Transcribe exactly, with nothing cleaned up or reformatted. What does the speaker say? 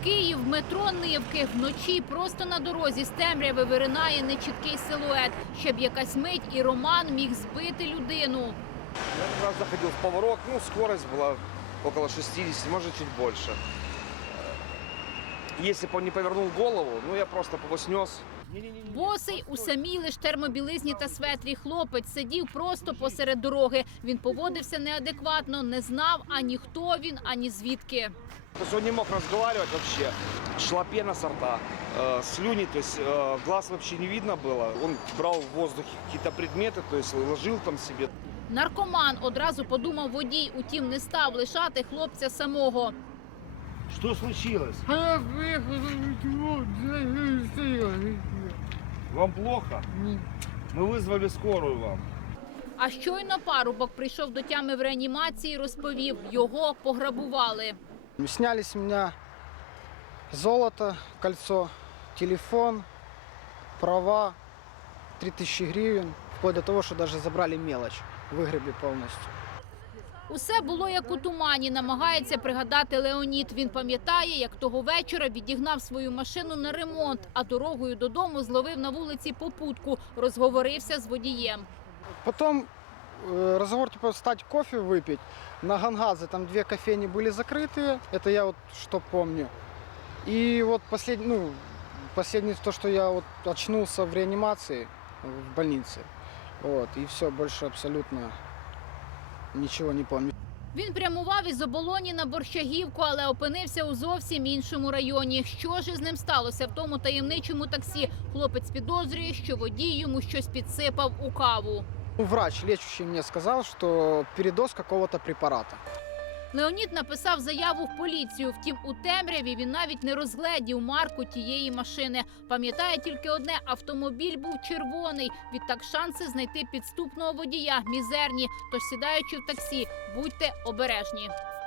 Київ, метро Нивки. Вночі просто на дорозі з темряви виринає нечіткий силует. Ще б якась мить і Роман міг збити людину. Я как раз заходил в поворот, ну, скорость была около шестидесяти, может, чуть больше. Если бы он не повернул голову, ну, я просто бы его снес. Босий, у самій лиш термобілизні та светрі хлопець сидів просто посеред дороги. Він поводився неадекватно, не знав ані хто він, ані звідки. То есть он не мог разговаривать вообще. Шла пена со рта, э, слюни, то есть э, глаз вообще не видно было. Он брал в воздухе какие-то предметы, то есть ложил там себе. Наркоман, одразу подумав водій, утім не став лишати хлопця самого. Что случилось? Вам плохо? Мы вызвали скорую вам. А щойно парубок прийшов до тями в реанімації, розповів, його пограбували. Сняли с меня золото, кольцо, телефон, права, три тысячи гривен, вплоть до того, что даже забрали мелочь, выгребли полностью. Усе було як у тумані, намагається пригадати Леонід. Він пам'ятає, як того вечора відігнав свою машину на ремонт, а дорогою додому зловив на вулиці попутку, розговорився з водієм. Потом э, разговор типа встать кофе выпить. На Гангазе там две кофейни были закрытые, это я вот что помню. И вот последний, ну, последнее то, что я вот очнулся в реанимации, в больнице. Вот, и все, больше абсолютно ничего не помню. Він прямував із Оболоні на Борщагівку, але опинився у зовсім іншому районі. Що ж із ним сталося в тому таємничому таксі? Хлопець підозрює, що водій йому щось підсипав у каву. Врач, лечащий, мне сказал, что передоз какого-то препарата. Леонід написав заяву в поліцію. Втім, у темряві він навіть не розгледів марку тієї машини. Пам'ятає тільки одне – автомобіль був червоний. Відтак шанси знайти підступного водія мізерні. Тож, сідаючи в таксі, будьте обережні.